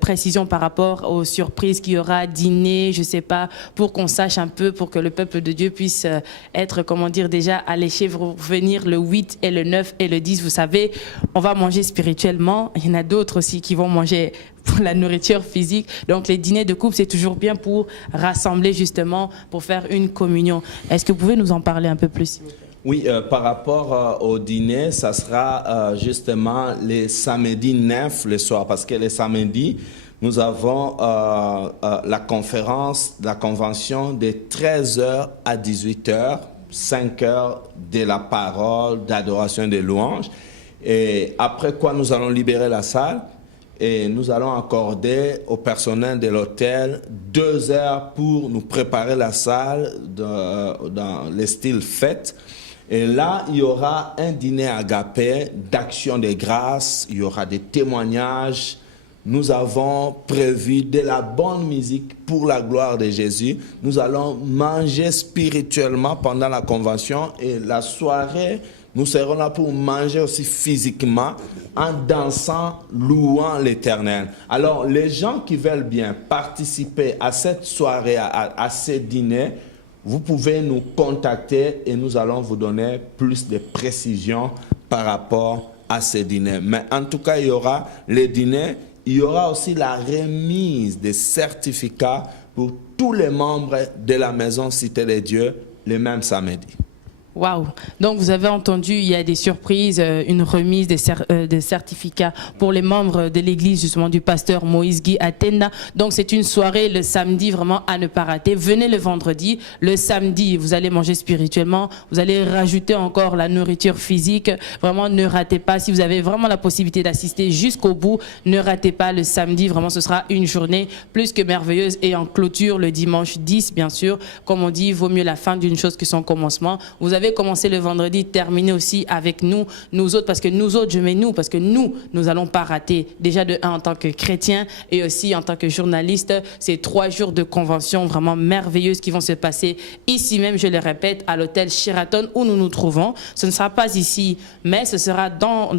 précisions par rapport aux surprises qu'il y aura, dîner, je ne sais pas, pour qu'on sache un peu, pour que le peuple de Dieu puisse être, comment dire, déjà alléché, venir le 8 et le 9 et le 10. Vous savez, on va manger spirituellement. Il y en a d'autres aussi qui vont manger pour la nourriture physique. Donc les dîners de couple, c'est toujours bien pour rassembler justement, pour faire une communion. Est-ce que vous pouvez nous en parler un peu plus, s'il vous plaît? Oui, par rapport au dîner, ça sera justement les samedis 9 le soir, parce que les samedis, nous avons la convention de 13h à 18h, 5 heures de la parole, d'adoration et de louange. Et après quoi, nous allons libérer la salle et nous allons accorder au personnel de l'hôtel 2 heures pour nous préparer la salle dans le style fête. Et là, il y aura un dîner agapé d'action de grâce, il y aura des témoignages. Nous avons prévu de la bonne musique pour la gloire de Jésus. Nous allons manger spirituellement pendant la convention et la soirée, nous serons là pour manger aussi physiquement en dansant, louant l'Éternel. Alors, les gens qui veulent bien participer à cette soirée, à ce dîner, vous pouvez nous contacter et nous allons vous donner plus de précisions par rapport à ce dîner. Mais en tout cas, il y aura le dîner. Il y aura aussi la remise des certificats pour tous les membres de la maison Cité de Dieu le même samedi. Waouh! Donc vous avez entendu, il y a des surprises, une remise des certificats pour les membres de l'église justement du pasteur Moïse Guy Atenda. Donc c'est une soirée le samedi vraiment à ne pas rater. Venez le vendredi, le samedi vous allez manger spirituellement, vous allez rajouter encore la nourriture physique. Vraiment ne ratez pas, si vous avez vraiment la possibilité d'assister jusqu'au bout, ne ratez pas le samedi. Vraiment ce sera une journée plus que merveilleuse et en clôture le dimanche 10 bien sûr. Comme on dit, vaut mieux la fin d'une chose que son commencement. Vous avez commencé le vendredi, terminé aussi avec nous autres, parce que nous autres, je mets nous, parce que nous allons pas rater. Déjà de un en tant que chrétien et aussi en tant que journaliste, c'est 3 jours de convention vraiment merveilleuses qui vont se passer ici même, je le répète, à l'hôtel Sheraton où nous nous trouvons. Ce ne sera pas ici, mais ce sera dans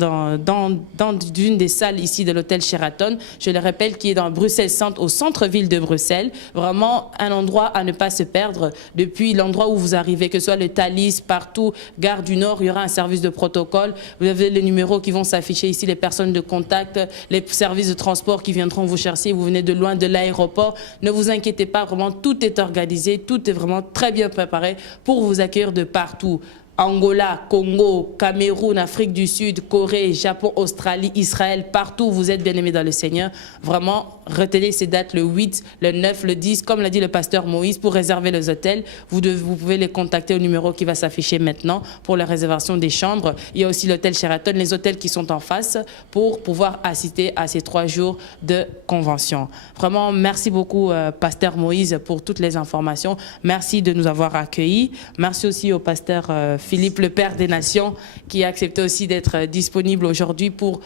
une des salles ici de l'hôtel Sheraton, je le répète, qui est dans Bruxelles Centre, au centre-ville de Bruxelles. Vraiment un endroit à ne pas se perdre depuis l'endroit où vous arrivez, que ce soit le Thalys, partout, Gare du Nord, il y aura un service de protocole. Vous avez les numéros qui vont s'afficher ici, les personnes de contact, les services de transport qui viendront vous chercher. Vous venez de loin de l'aéroport. Ne vous inquiétez pas, vraiment, tout est organisé, tout est vraiment très bien préparé pour vous accueillir de partout. Angola, Congo, Cameroun, Afrique du Sud, Corée, Japon, Australie, Israël, partout où vous êtes bien-aimés dans le Seigneur. Vraiment, retenez ces dates, le 8, le 9, le 10, comme l'a dit le pasteur Moïse, pour réserver les hôtels. Vous pouvez les contacter au numéro qui va s'afficher maintenant pour la réservation des chambres. Il y a aussi l'hôtel Sheraton, les hôtels qui sont en face pour pouvoir assister à ces 3 jours de convention. Vraiment, merci beaucoup, pasteur Moïse, pour toutes les informations. Merci de nous avoir accueillis. Merci aussi au pasteur Philippe, le Père des Nations, qui a accepté aussi d'être disponible aujourd'hui pour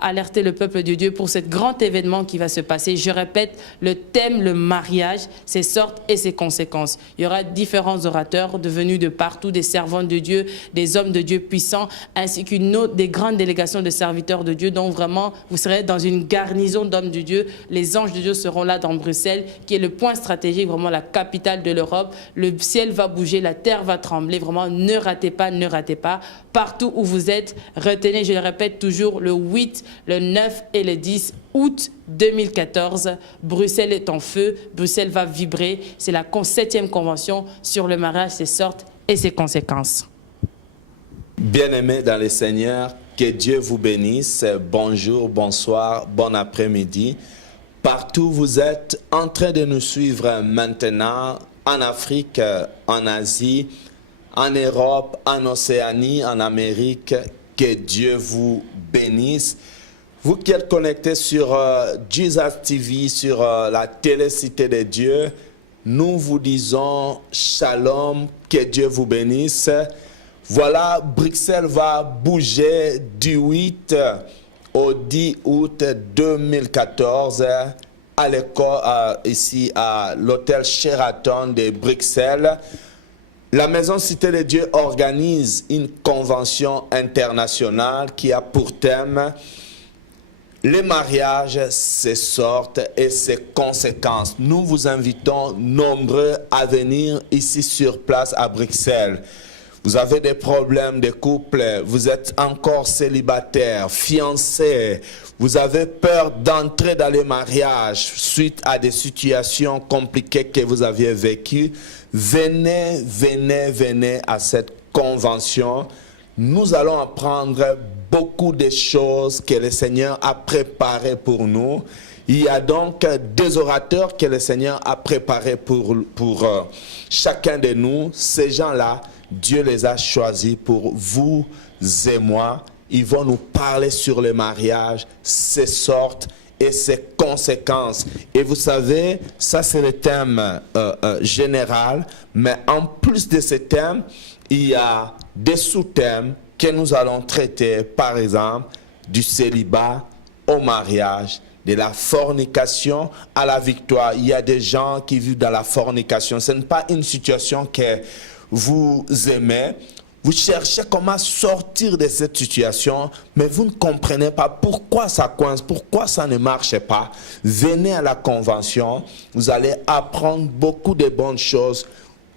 alerter le peuple de Dieu pour ce grand événement qui va se passer. Je répète, le thème, le mariage, ses sortes et ses conséquences. Il y aura différents orateurs devenus de partout, des servants de Dieu, des hommes de Dieu puissants, ainsi des grandes délégations de serviteurs de Dieu. Donc vraiment, vous serez dans une garnison d'hommes de Dieu. Les anges de Dieu seront là dans Bruxelles, qui est le point stratégique, vraiment la capitale de l'Europe. Le ciel va bouger, la terre va trembler. Vraiment, ne ratez pas, ne ratez pas. Partout où vous êtes, retenez, je le répète toujours, le 8, le 9 et le 10 août 2014. Bruxelles est en feu, Bruxelles va vibrer. C'est la 7e convention sur le mariage, ses sortes et ses conséquences. Bien-aimés dans le Seigneur, que Dieu vous bénisse. Bonjour, bonsoir, bon après-midi. Partout où vous êtes en train de nous suivre maintenant, en Afrique, en Asie, en Europe, en Océanie, en Amérique, que Dieu vous bénisse. Vous qui êtes connectés sur Jesus TV, sur la télé-cité de Dieu, nous vous disons shalom, que Dieu vous bénisse. Voilà, Bruxelles va bouger du 8 au 10 août 2014 à l'école, ici à l'hôtel Sheraton de Bruxelles. La Maison Cité de Dieu organise une convention internationale qui a pour thème les mariages, ses sortes et ses conséquences. Nous vous invitons nombreux à venir ici sur place à Bruxelles. Vous avez des problèmes de couple, vous êtes encore célibataire, fiancé, vous avez peur d'entrer dans les mariages suite à des situations compliquées que vous aviez vécues. Venez, venez, venez à cette convention. Nous allons apprendre beaucoup de choses que le Seigneur a préparées pour nous. Il y a donc des orateurs que le Seigneur a préparés pour chacun de nous. Ces gens-là, Dieu les a choisis pour vous et moi. Ils vont nous parler sur le mariage, ses sortes et ses conséquences. Et vous savez, ça c'est le thème général. Mais en plus de ce thème, il y a des sous-thèmes que nous allons traiter, par exemple, du célibat au mariage, de la fornication à la victoire. Il y a des gens qui vivent dans la fornication. Ce n'est pas une situation que vous aimez. Vous cherchez comment sortir de cette situation, mais vous ne comprenez pas pourquoi ça coince, pourquoi ça ne marche pas. Venez à la convention, vous allez apprendre beaucoup de bonnes choses.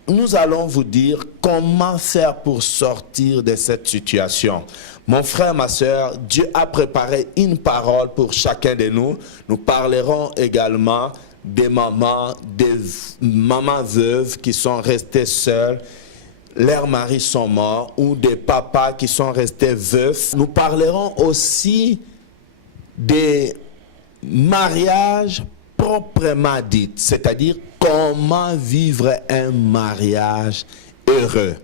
Nous allons vous dire comment faire pour sortir de cette situation. Mon frère, ma soeur, Dieu a préparé une parole pour chacun de nous. Nous parlerons également des mamans veuves qui sont restées seules. Leurs maris sont morts, ou des papas qui sont restés veufs. Nous parlerons aussi des mariages proprement dits, c'est-à-dire comment vivre un mariage heureux.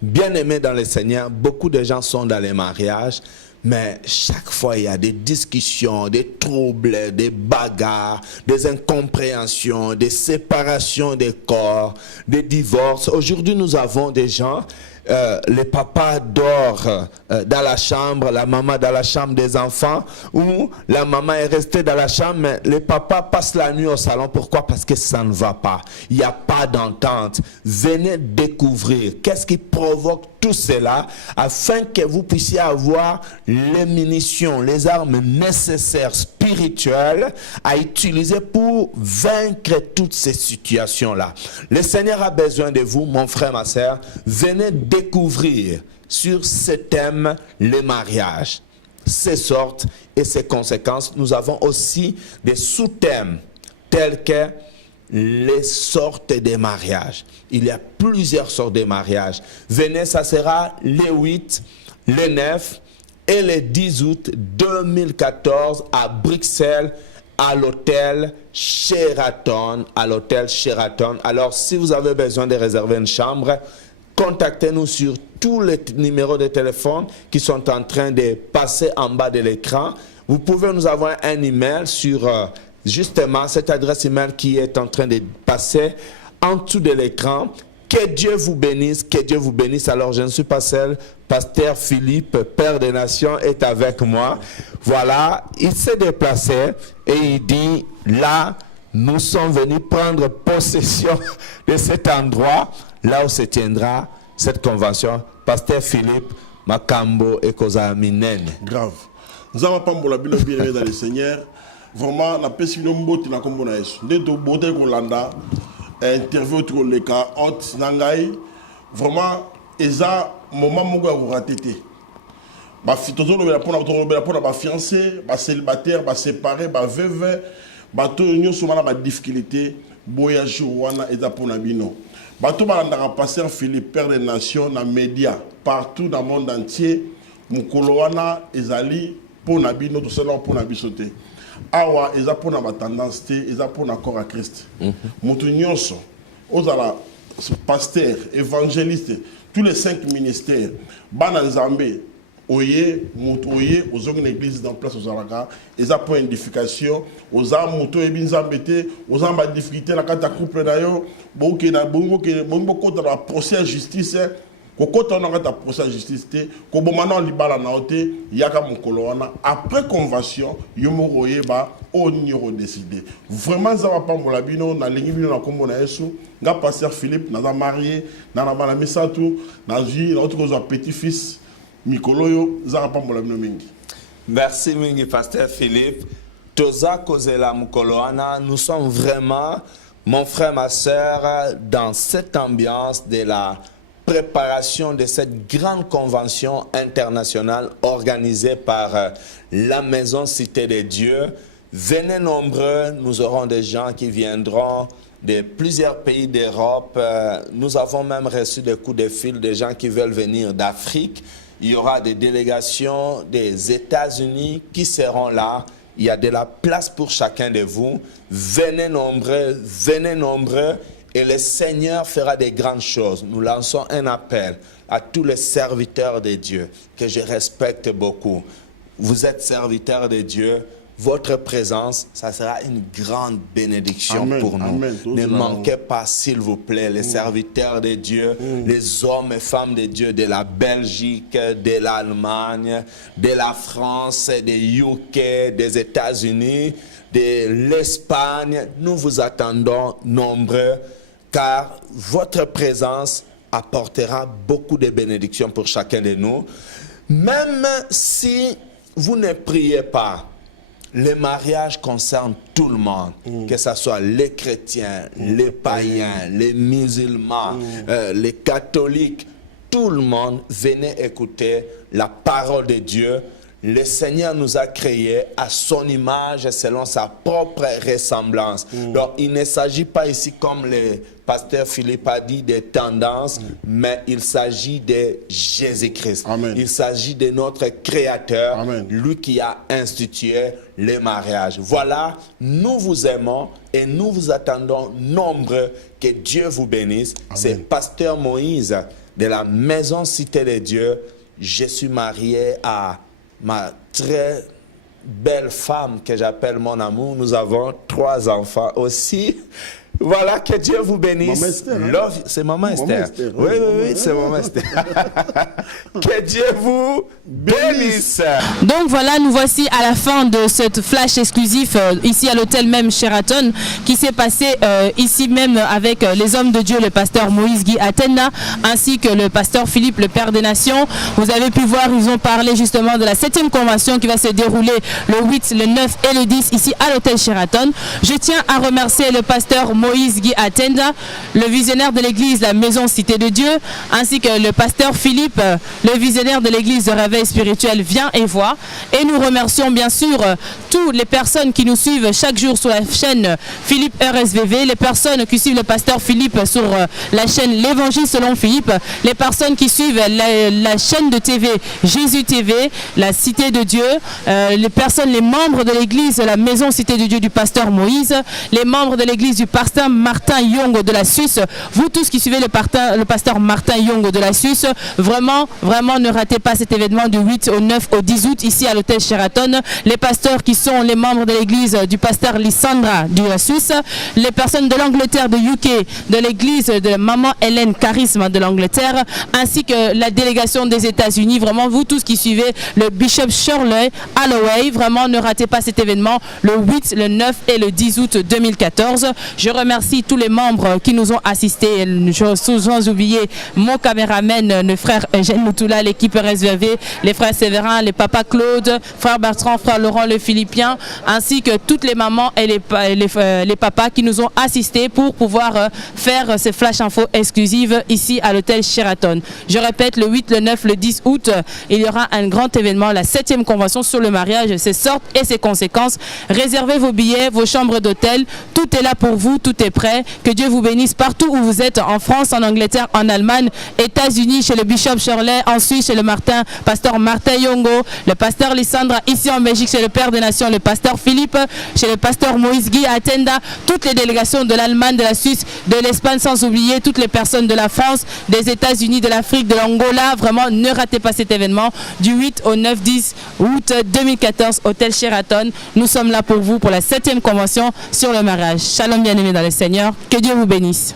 Bien-aimés dans le Seigneur, beaucoup de gens sont dans les mariages, mais chaque fois il y a des discussions, des troubles, des bagarres, des incompréhensions, des séparations des corps, des divorces. Aujourd'hui, nous avons des gens, le papa dort dans la chambre, la maman dans la chambre des enfants, ou la maman est restée dans la chambre, mais le papa passe la nuit au salon. Pourquoi? Parce que ça ne va pas. Il n'y a pas d'entente. Venez découvrir qu'est-ce qui provoque tout cela, afin que vous puissiez avoir les munitions, les armes nécessaires spirituelles à utiliser pour vaincre toutes ces situations-là. Le Seigneur a besoin de vous, mon frère, ma soeur. Venez découvrir sur ce thème, le mariage, ses sortes et ses conséquences. Nous avons aussi des sous-thèmes tels que les sortes de mariages. Il y a plusieurs sortes de mariages. Venez, ça sera le 8, le 9 et le 10 août 2014 à Bruxelles, à l'hôtel Sheraton. Alors, si vous avez besoin de réserver une chambre, contactez-nous sur tous les numéros de téléphone qui sont en train de passer en bas de l'écran. Vous pouvez nous envoyer un email sur justement cette adresse email qui est en train de passer en dessous de l'écran. Que Dieu vous bénisse, que Dieu vous bénisse. Alors, je ne suis pas seul. Pasteur Philippe, Père des Nations, est avec moi. Voilà, il s'est déplacé et il dit, là, nous sommes venus prendre possession de cet endroit, là où se tiendra cette convention. Pasteur Philippe, Makambo et Kozaminene. Grave. Nous avons pas pour la bien dans le Seigneur. Vraiment, la personne qui n'a pas de choses. Dès que vous avez Hollanda, interview sur le cas, Nangai, vraiment, ils ont moment où vous ratez. Si vous avez fiancé, célibataire, séparé, veuve, vous avez des difficultés, voyage pour Nabino. Bato balandaka pasteur Philippe, Père des Nations, dans les médias, partout dans le monde entier, Mukoloana, Ezali, pour Nabino, tout cela pour Nabisote. Awa, Eza pour na tendance, Eza pour na corps à Christ. Moutounyoso, Ozala, pasteur, évangéliste, tous les 5 ministères, Bananzambe, Oye, Moutoye, aux autres églises dans place aux Zalaka, Eza pour édification, aux âmes, Mouto et Binzambete, aux âmes à difficulté, la carte à couple d'ailleurs, beaucoup de la procès justice, quand on a un procès de justice, quand on a libala naote, yaka mukoloana après convention, yomoroye ba on y décidé. Vraiment ça va pas pour la bino na lingi bino na kombo na Yesu, nga pasteur Philippe na marié, na bala misatu, na vie notre petit-fils Mikoloyo, ça va pas pour la bino mingi. Merci mingi pasteur Philippe. Toza kozela mukoloana, nous sommes vraiment mon frère ma sœur dans cette ambiance de la préparation de cette grande convention internationale organisée par la Maison Cité de Dieu. Venez nombreux, nous aurons des gens qui viendront de plusieurs pays d'Europe. Nous avons même reçu des coups de fil de gens qui veulent venir d'Afrique. Il y aura des délégations des États-Unis qui seront là. Il y a de la place pour chacun de vous. Venez nombreux, et le Seigneur fera des grandes choses. Nous lançons un appel à tous les serviteurs de Dieu que je respecte beaucoup. Vous êtes serviteurs de Dieu. Votre présence, ça sera une grande bénédiction pour nous. Amen. Ne manquez pas, s'il vous plaît, les serviteurs de Dieu, les hommes et femmes de Dieu de la Belgique, de l'Allemagne, de la France, des UK, des États-Unis, de l'Espagne. Nous vous attendons nombreux, car votre présence apportera beaucoup de bénédictions pour chacun de nous. Même si vous ne priez pas, le mariage concerne tout le monde, que ce soit les chrétiens, les païens, les musulmans, les catholiques, tout le monde. Venez écouter la parole de Dieu. Le Seigneur nous a créés à son image, selon sa propre ressemblance. Donc, il ne s'agit pas ici, comme le pasteur Philippe a dit, des tendances, mais il s'agit de Jésus-Christ. Il s'agit de notre Créateur, lui qui a institué le mariage. Voilà, nous vous aimons et nous vous attendons nombreux. Que Dieu vous bénisse. C'est pasteur Moïse de la Maison Cité de Dieu. Je suis marié à ma très belle femme que j'appelle mon amour. Nous avons 3 enfants aussi. Voilà, que Dieu vous bénisse. C'est Maman Esther. Oui, c'est Maman Esther. Que Dieu vous bénisse. Donc voilà, nous voici à la fin de cette flash exclusif ici à l'hôtel même Sheraton, qui s'est passé ici même avec les hommes de Dieu, le pasteur Moïse Guy Atenda, ainsi que le pasteur Philippe, le Père des Nations. Vous avez pu voir, ils ont parlé justement de la 7e convention qui va se dérouler le 8, le 9 et le 10 ici à l'hôtel Sheraton. Je tiens à remercier le pasteur Moïse Guy Atenda, le visionnaire de l'église La Maison Cité de Dieu, ainsi que le pasteur Philippe, le visionnaire de l'église de réveil spirituel Viens et Vois. Et nous remercions bien sûr toutes les personnes qui nous suivent chaque jour sur la chaîne Philippe RSVV, les personnes qui suivent le pasteur Philippe sur la chaîne L'Évangile selon Philippe, les personnes qui suivent la chaîne de TV Jésus TV, la Cité de Dieu, les personnes, les membres de l'église La Maison Cité de Dieu du pasteur Moïse, les membres de l'église du pasteur Martin Yongo de la Suisse. Vous tous qui suivez le pasteur Martin Yongo de la Suisse, vraiment ne ratez pas cet événement du 8 au 9 au 10 août ici à l'hôtel Sheraton. Les pasteurs qui sont les membres de l'église du pasteur Lissandra de la Suisse, les personnes de l'Angleterre, de UK, de l'église de Maman Hélène Charisme de l'Angleterre, ainsi que la délégation des États-Unis. Vraiment, vous tous qui suivez le Bishop Shirley Holloway, vraiment ne ratez pas cet événement le 8, le 9 et le 10 août 2014. Je remercie tous les membres qui nous ont assistés, sans oublier mon caméraman, le frère Eugène Moutoula, l'équipe RSVV, les frères Séverin, les papas Claude, frère Bertrand, frère Laurent le Philippien, ainsi que toutes les mamans et les papas qui nous ont assistés pour pouvoir faire ces flash infos exclusives ici à l'hôtel Sheraton. Je répète, le 8, le 9, le 10 août, il y aura un grand événement, la 7e convention sur le mariage, ses sortes et ses conséquences. Réservez vos billets, vos chambres d'hôtel, tout est là pour vous, tout est prêt. Que Dieu vous bénisse partout où vous êtes, en France, en Angleterre, en Allemagne, États-Unis, chez le Bishop Shirley, en Suisse, chez le pasteur Martin Yongo, le pasteur Lissandra, ici en Belgique, chez le Père des Nations, le pasteur Philippe, chez le pasteur Moïse Guy Atenda, toutes les délégations de l'Allemagne, de la Suisse, de l'Espagne, sans oublier toutes les personnes de la France, des États-Unis, de l'Afrique, de l'Angola. Vraiment, ne ratez pas cet événement du 8 au 9-10 août 2014, hôtel Sheraton. Nous sommes là pour vous pour la 7e convention sur le mariage. Shalom bien-aimés dans le Seigneur. Que Dieu vous bénisse.